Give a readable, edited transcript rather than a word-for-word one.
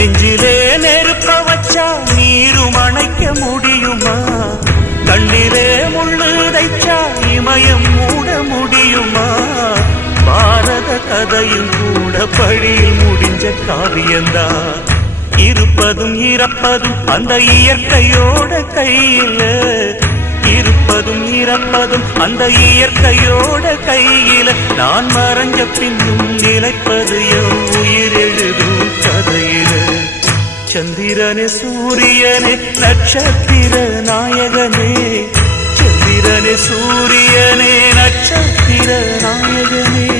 நெஞ்சிலே நெருப்ப வச்சா நீரும் அணைக்க முடியுமா? கண்ணிலே முள்ளு தைச்சா இமயம் மூட முடியுமா? பாரத கதையும் கூட பழியில் முடிஞ்ச காவியந்தான். இருப்பதும் இறப்பதும் அந்த இயற்கையோட கையில, இருப்பதும் இறப்பதும் அந்த இயற்கையோட கையில. நான் மறைஞ்ச பின்னும் நிலைப்பது என் உயிர் எழுதும் கதையில. சந்திரனே சூரியனே நட்சத்திர நாயகனே, சந்திரனே சூரியனே நட்சத்திர நாயகனே.